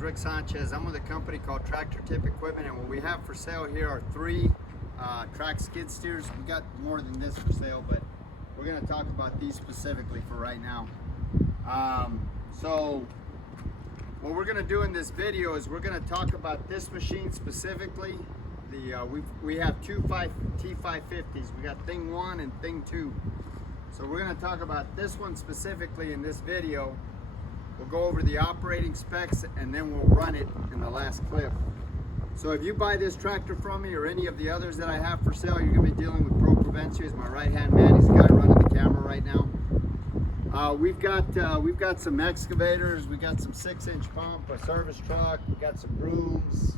is Rick Sanchez. I'm with a company called Tractor Tip Equipment, and what we have for sale here are three track skid steers. We got more than this for sale, but we're going to talk about these specifically for right now. So what we're going to do in this video is we're going to talk about this machine specifically. We have two T550s. We got thing 1 and thing 2. So we're going to talk about this one specifically in this video. We'll go over the operating specs and then we'll run it in the last clip. So if you buy this tractor from me or any of the others that I have for sale, you're going to be dealing with Pro Provencio. He's my right-hand man. He's the guy running the camera right now. We've got some excavators. We got some 6-inch pump, a service truck. We got some brooms,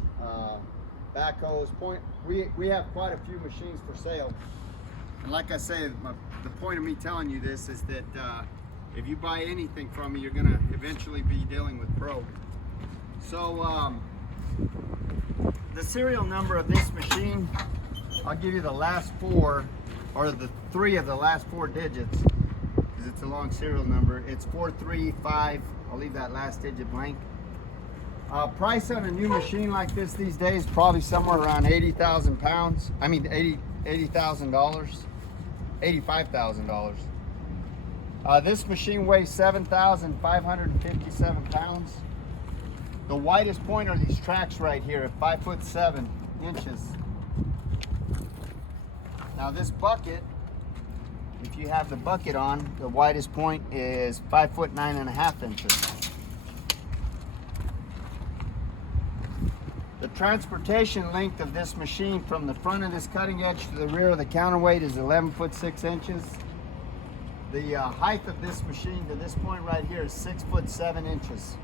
backhoes. We have quite a few machines for sale. And like I say, the point of me telling you this is that if you buy anything from me, you're gonna eventually be dealing with Pro. So the serial number of this machine, I'll give you the last 4, or the 3 of the last 4 digits, because it's a long serial number. It's 435. I'll leave that last digit blank. Price on a new machine like this these days, probably somewhere around 80,000 pounds. I mean $80,000, $85,000. This machine weighs 7,557 pounds. The widest point are these tracks right here at 5'7" inches. Now this bucket, if you have the bucket on, the widest point is 5'9.5" inches. The transportation length of this machine from the front of this cutting edge to the rear of the counterweight is 11'6" inches. The height of this machine to this point right here is 6'7" inches.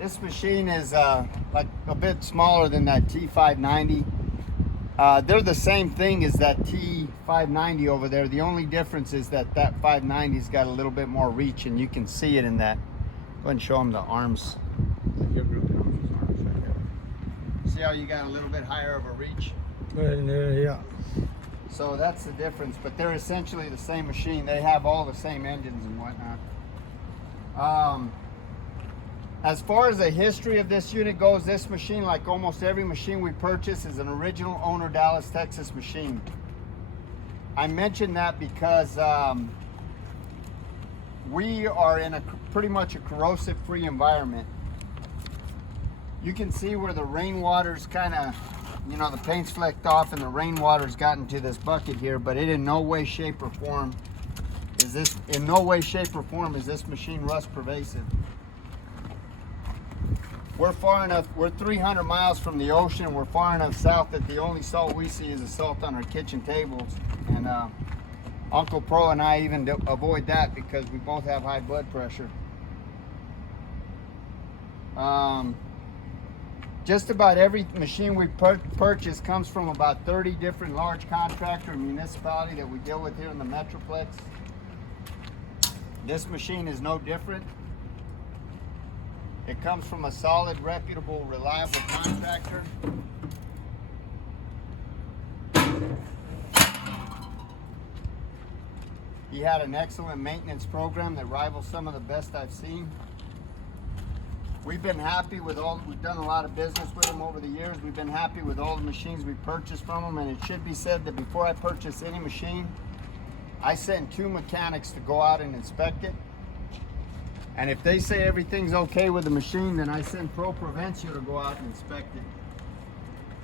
This machine is like a bit smaller than that T590. They're the same thing as that T590 over there. The only difference is that 590's got a little bit more reach, and you can see it in that. Go ahead and show them the arms. Your group arms right there. See how you got a little bit higher of a reach? Yeah. So that's the difference, but they're essentially the same machine. They have all the same engines and whatnot. As far as the history of this unit goes, this machine, like almost every machine we purchase, is an original owner Dallas, Texas machine. I mention that because we are in pretty much a corrosive-free environment. You can see where the rainwater's kind of, you know, the paint's flecked off and the rainwater's gotten to this bucket here, but it in no way, shape, or form is this machine rust pervasive. We're far enough, we're 300 miles from the ocean. We're far enough south that the only salt we see is the salt on our kitchen tables. And Uncle Pro and I even avoid that because we both have high blood pressure. Just about every machine we purchase comes from about 30 different large contractor and municipality that we deal with here in the Metroplex. This machine is no different. It comes from a solid, reputable, reliable contractor. He had an excellent maintenance program that rivals some of the best I've seen. We've been happy with we've done a lot of business with him over the years. We've been happy with all the machines we purchased from him, and it should be said that before I purchase any machine, I send 2 mechanics to go out and inspect it. And if they say everything's okay with the machine, then I send Pro Provencio to go out and inspect it.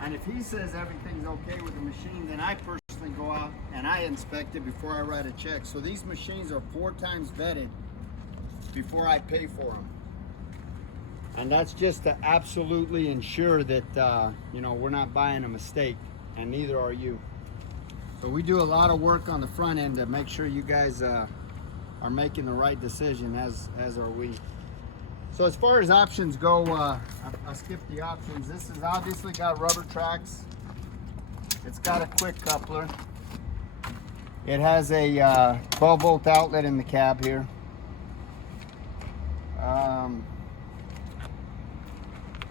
And if he says everything's okay with the machine, then I personally go out and I inspect it before I write a check. So these machines are 4 times vetted before I pay for them. And that's just to absolutely ensure that you know, we're not buying a mistake, and neither are you. So we do a lot of work on the front end to make sure you guys are making the right decision, as are we. So as far as options go, I skipped the options. This has obviously got rubber tracks. It's got a quick coupler. It has a 12-volt outlet in the cab here.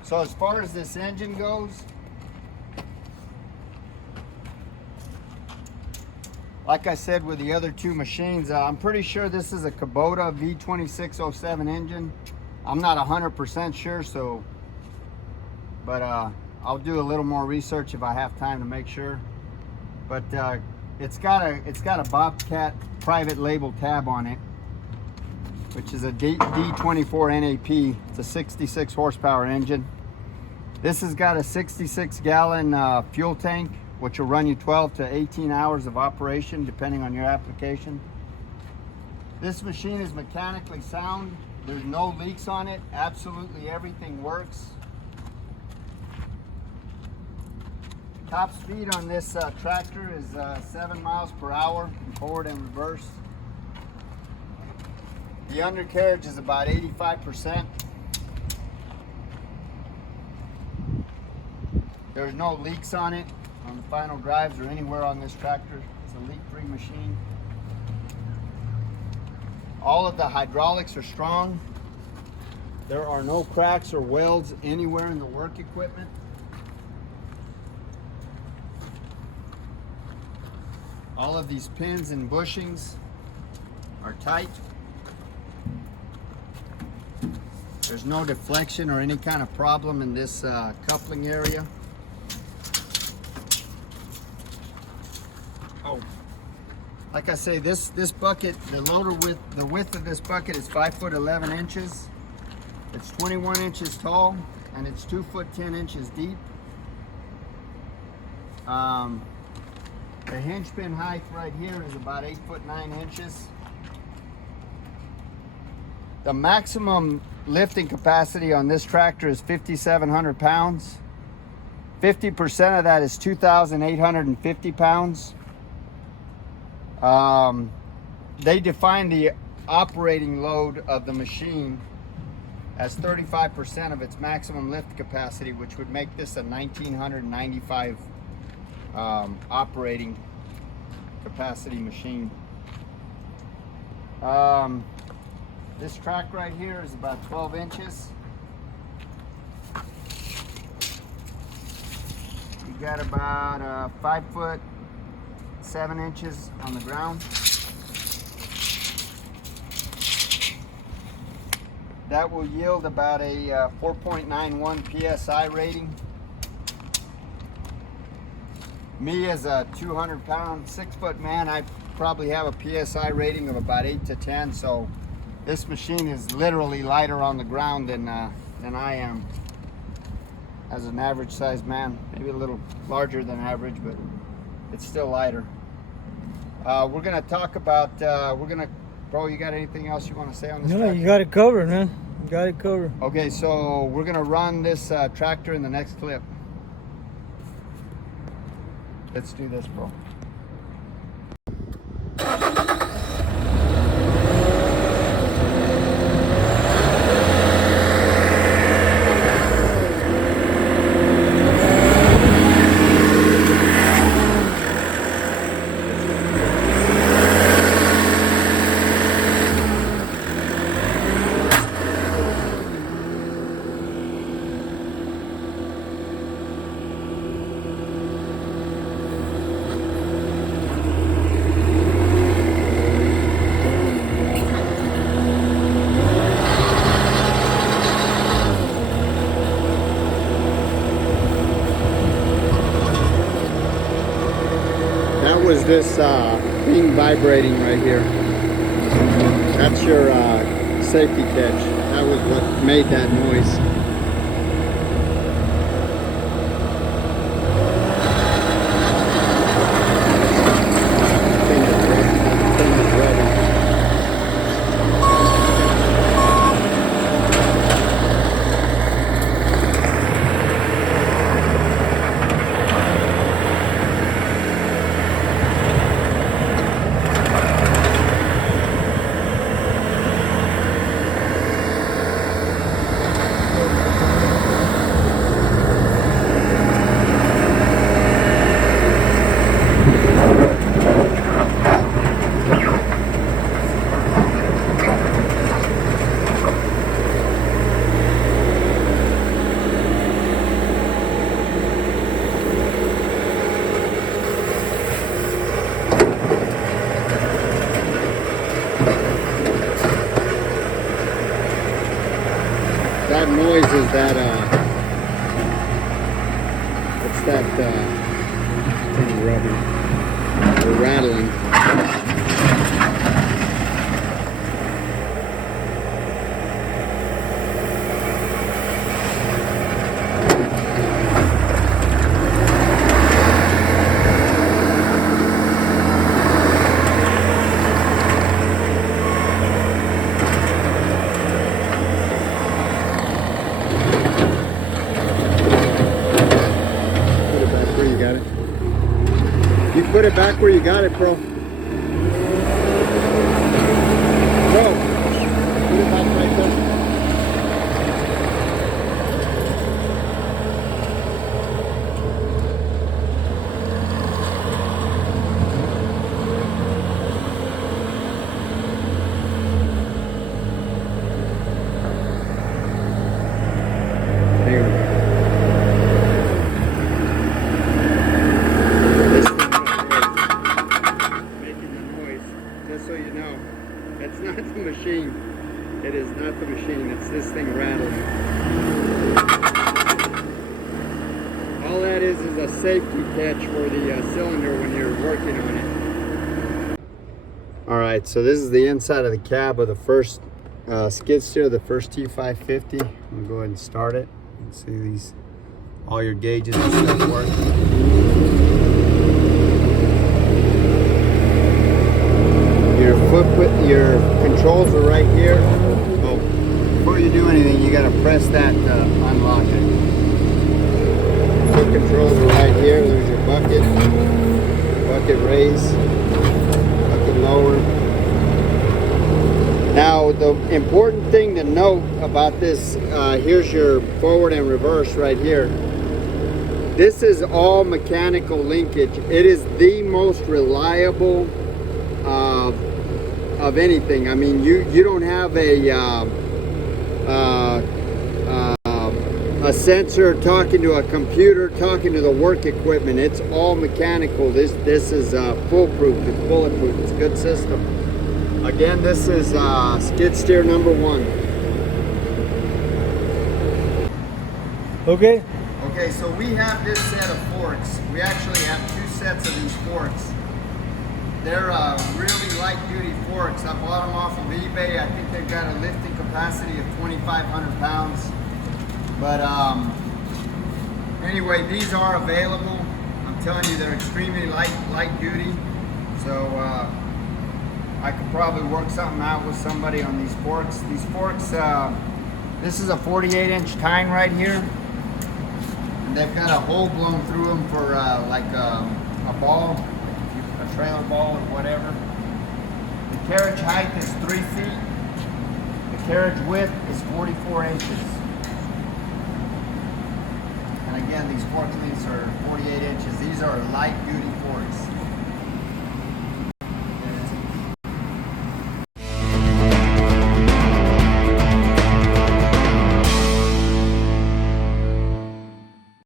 So as far as this engine goes, like I said with the other two machines, I'm pretty sure this is a Kubota V2607 engine. I'm not 100% sure, so, but I'll do a little more research if I have time to make sure. But it's got a Bobcat private label tab on it, which is a D24 NAP. It's a 66 horsepower engine. This has got a 66 gallon fuel tank, which will run you 12 to 18 hours of operation, depending on your application. This machine is mechanically sound. There's no leaks on it. Absolutely everything works. Top speed on this tractor is 7 miles per hour, forward and reverse. The undercarriage is about 85%. There's no leaks on it, on the final drives or anywhere on this tractor. It's a leak-free machine. All of the hydraulics are strong. There are no cracks or welds anywhere in the work equipment. All of these pins and bushings are tight. There's no deflection or any kind of problem in this coupling area. Oh, like I say, this bucket, the loader the width of this bucket is 5 foot 11 inches. It's 21 inches tall and it's 2 foot 10 inches deep. The hinge pin height right here is about 8 foot 9 inches. The maximum lifting capacity on this tractor is 5,700 pounds. 50% of that is 2,850 pounds. They define the operating load of the machine as 35% of its maximum lift capacity, which would make this a 1,995 operating capacity machine. This track right here is about 12 inches. You got about 5 foot 7 inches on the ground. That will yield about a 4.91 PSI rating. Me as a 200 pound, 6 foot man, I probably have a PSI rating of about 8 to 10. So this machine is literally lighter on the ground than I am as an average sized man. Maybe a little larger than average, but it's still lighter. We're gonna talk about, bro, you got anything else you want to say on this? No, tractor? You got it covered, man. You got it covered. Okay, so we're gonna run this tractor in the next clip. Let's do this, bro. Was this thing vibrating right here? That's your safety catch. That was what made that noise. noise is that what's that kind of rubber, the rattling. You put it back where you got it, bro. Bro, put it back right there. There we go. Just so you know, that's not the machine. It is not the machine. It's this thing rattling. All that is a safety catch for the cylinder when you're working on it. All right, so this is the inside of the cab of the first skid steer, the first T550. I'm gonna go ahead and start it. You can see these, all your gauges and stuff work. Your controls are right here. Oh, before you do anything, you got to press that to unlock it. Foot controls are right here. There's your bucket, bucket raise, bucket lower. Now, the important thing to note about this, here's your forward and reverse right here. This is all mechanical linkage. It is the most reliable of anything. I mean, you don't have a sensor talking to a computer, talking to the work equipment. It's all mechanical. This is foolproof. It's bulletproof. It's a good system. Again, this is skid steer number 1. Okay. Okay, so we have this set of forks. We actually have 2 sets of these forks. They're really light-duty forks. I bought them off of eBay. I think they've got a lifting capacity of 2,500 pounds. But anyway, these are available. I'm telling you, they're extremely light-duty. So I could probably work something out with somebody on these forks. These forks, this is a 48-inch tine right here. And they've got a hole blown through them for like a ball. A trailer ball or whatever. The carriage height is 3 feet. The carriage width is 44 inches. And again, these fork links are 48 inches. These are light duty forks.